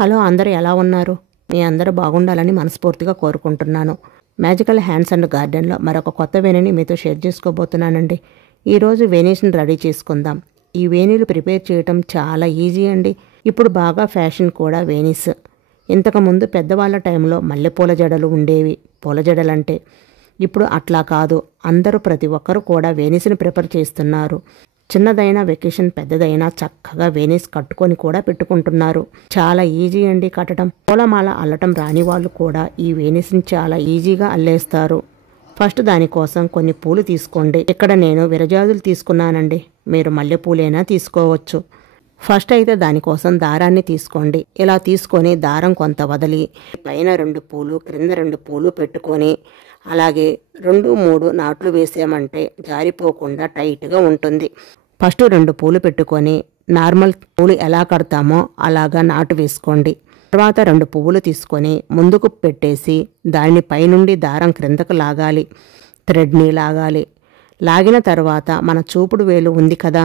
Hello అందరూ ఎలా ఉన్నారు? మీ అందరూ బాగుండాలని మనస్ఫూర్తిగా కోరుకుంటున్నాను. మ్యాజికల్ హ్యాండ్స్ అండ్ గార్డెన్లో మరొక కొత్త వేణిని మీతో షేర్ చేసుకోబోతున్నానండి. ఈరోజు వేణీస్ని రెడీ చేసుకుందాం. ఈ వేణీలు ప్రిపేర్ చేయటం చాలా ఈజీ అండి. ఇప్పుడు బాగా ఫ్యాషన్ కూడా వేణీస్. ఇంతకుముందు పెద్దవాళ్ళ టైంలో మల్లెపూల జడలు ఉండేవి. పూల జడలంటే ఇప్పుడు అట్లా కాదు. అందరూ ప్రతి ఒక్కరు కూడా వేణీస్ని ప్రిపేర్ చేస్తున్నారు. చిన్నదైనా వెకేషన్ పెద్దదైనా చక్కగా వేణీస్ కట్టుకొని కూడా పెట్టుకుంటున్నారు. చాలా ఈజీ అండి కట్టడం. పూలమాల అల్లటం రాని వాళ్ళు కూడా ఈ వేణీస్ని చాలా ఈజీగా అల్లేస్తారు. ఫస్ట్ దానికోసం కొన్ని పూలు తీసుకోండి. ఇక్కడ నేను విరజాజులు తీసుకున్నానండి. మీరు మల్లెపూలైనా తీసుకోవచ్చు. ఫస్ట్ అయితే దానికోసం దారాన్ని తీసుకోండి. ఇలా తీసుకొని దారం కొంత వదిలి పైన 2 పూలు క్రింద 2 పూలు పెట్టుకొని అలాగే 2-3 నాట్లు వేసామంటే జారిపోకుండా టైట్గా ఉంటుంది. ఫస్ట్ 2 పూలు పెట్టుకొని నార్మల్ పూలు ఎలా కడతామో అలాగా నాటు వేసుకోండి. తర్వాత 2 పువ్వులు తీసుకొని ముందుకు పెట్టేసి దాన్ని పైనుండి దారం క్రిందకు లాగాలి. థ్రెడ్ని లాగాలి. లాగిన తర్వాత మన చూపుడు వేలు ఉంది కదా,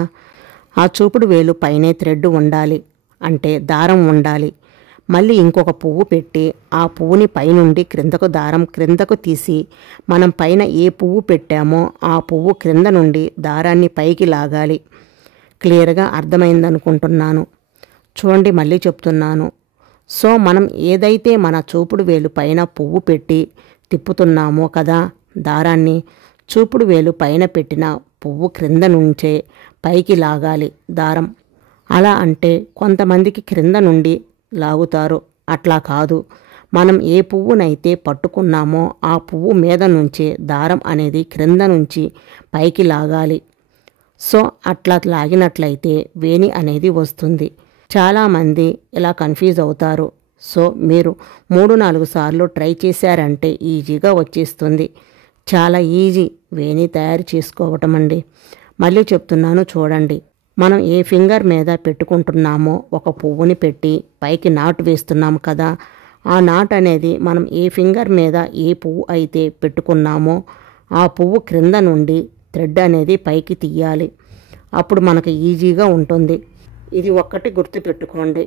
ఆ చూపుడు వేలు పైనే థ్రెడ్ ఉండాలి, అంటే దారం ఉండాలి. మళ్ళీ ఇంకొక పువ్వు పెట్టి ఆ పువ్వుని పైనుండి క్రిందకు దారం క్రిందకు తీసి మనం పైన ఏ పువ్వు పెట్టామో ఆ పువ్వు క్రింద నుండి దారాన్ని పైకి లాగాలి. క్లియర్గా అర్థమైందనుకుంటున్నాను. చూడండి, మళ్ళీ చెప్తున్నాను. సో మనం ఏదైతే మన చూపుడు వేలు పైన పువ్వు పెట్టి తిప్పుతున్నామో కదా దారాన్ని, చూపుడు వేలు పైన పెట్టిన పువ్వు క్రింద నుంచే పైకి లాగాలి దారం. అలా అంటే కొంతమందికి క్రింద నుండి లాగుతారు. అట్లా కాదు. మనం ఏ పువ్వునైతే పట్టుకున్నామో ఆ పువ్వు మీద నుంచే దారం అనేది క్రింద నుంచి పైకి లాగాలి. సో అట్లా లాగినట్లయితే వేణి అనేది వస్తుంది. చాలామంది ఇలా కన్ఫ్యూజ్ అవుతారు. సో మీరు 3-4 సార్లు ట్రై చేశారంటే ఈజీగా వచ్చేస్తుంది. చాలా ఈజీ వేణి తయారు చేసుకోవటం అండి. మళ్ళీ చెప్తున్నాను చూడండి. మనం ఏ ఫింగర్ మీద పెట్టుకుంటున్నామో ఒక పువ్వుని పెట్టి పైకి నాటు వేస్తున్నాము కదా, ఆ నాటు అనేది మనం ఏ ఫింగర్ మీద ఏ పువ్వు అయితే పెట్టుకున్నామో ఆ పువ్వు క్రింద నుండి థ్రెడ్ అనేది పైకి తీయాలి. అప్పుడు మనకు ఈజీగా ఉంటుంది. ఇది ఒక్కటి గుర్తుపెట్టుకోండి.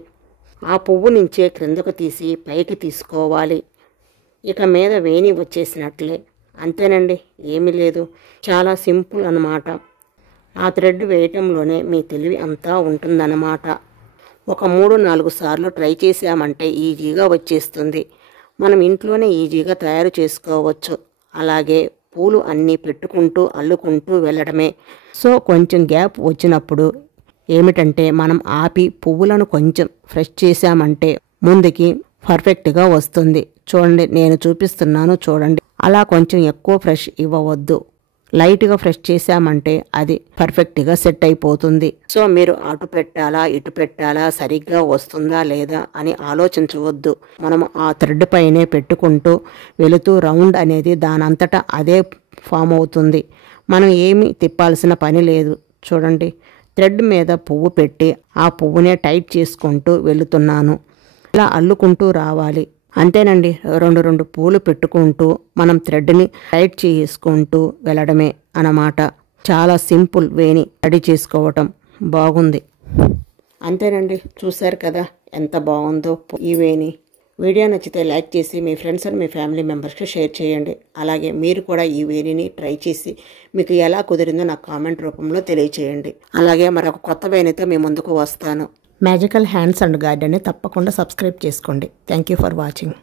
ఆ పువ్వు నుంచే క్రిందకు తీసి పైకి తీసుకోవాలి. ఇక మీద వేణి వచ్చేసినట్లే. అంతేనండి, ఏమీ లేదు. చాలా సింపుల్ అన్నమాట. ఆ థ్రెడ్ వేయటంలోనే మీ తెలివి అంతా ఉంటుందన్నమాట. ఒక 3-4 సార్లు ట్రై చేసామంటే ఈజీగా వచ్చేస్తుంది. మనం ఇంట్లోనే ఈజీగా తయారు చేసుకోవచ్చు. అలాగే పూలు అన్నీ పెట్టుకుంటూ అల్లుకుంటూ వెళ్ళడమే. సో కొంచెం గ్యాప్ వచ్చినప్పుడు ఏమిటంటే మనం ఆపి పువ్వులను కొంచెం ఫ్రెష్ చేసామంటే ముందుకి పర్ఫెక్ట్గా వస్తుంది. చూడండి, నేను చూపిస్తున్నాను చూడండి. అలా కొంచెం ఎక్కువ ఫ్రెష్ ఇవ్వవద్దు. లైట్గా ఫ్రెష్ చేసామంటే అది పర్ఫెక్ట్గా సెట్ అయిపోతుంది. సో మీరు అటు పెట్టాలా ఇటు పెట్టాలా, సరిగ్గా వస్తుందా లేదా అని ఆలోచించవద్దు. మనం ఆ థ్రెడ్ పైనే పెట్టుకుంటూ వెళుతూ రౌండ్ అనేది దానంతటా అదే ఫామ్ అవుతుంది. మనం ఏమీ తిప్పాల్సిన పని లేదు. చూడండి, థ్రెడ్ మీద పువ్వు పెట్టి ఆ పువ్వునే టైట్ చేసుకుంటూ వెళుతున్నాను. ఇలా అల్లుకుంటూ రావాలి. అంతేనండి. 2 పూలు పెట్టుకుంటూ మనం థ్రెడ్ని టైట్ చేసుకుంటూ వెళ్ళడమే అన్నమాట. చాలా సింపుల్ వేణి రెడీ చేసుకోవటం. బాగుంది. అంతేనండి, చూశారు కదా ఎంత బాగుందో ఈ వేణి. వీడియో నచ్చితే లైక్ చేసి మీ ఫ్రెండ్స్ అండ్ మీ ఫ్యామిలీ మెంబర్స్కి షేర్ చేయండి. అలాగే మీరు కూడా ఈ వేణిని ట్రై చేసి మీకు ఎలా కుదిరిందో నాకు కామెంట్ రూపంలో తెలియచేయండి. అలాగే మరొక కొత్త వేణితో మీ ముందుకు వస్తాను. మ్యాజికల్ హ్యాండ్స్ అండ్ గార్డెన్ని తప్పకుండా సబ్స్క్రైబ్ చేసుకోండి. Thank you for watching.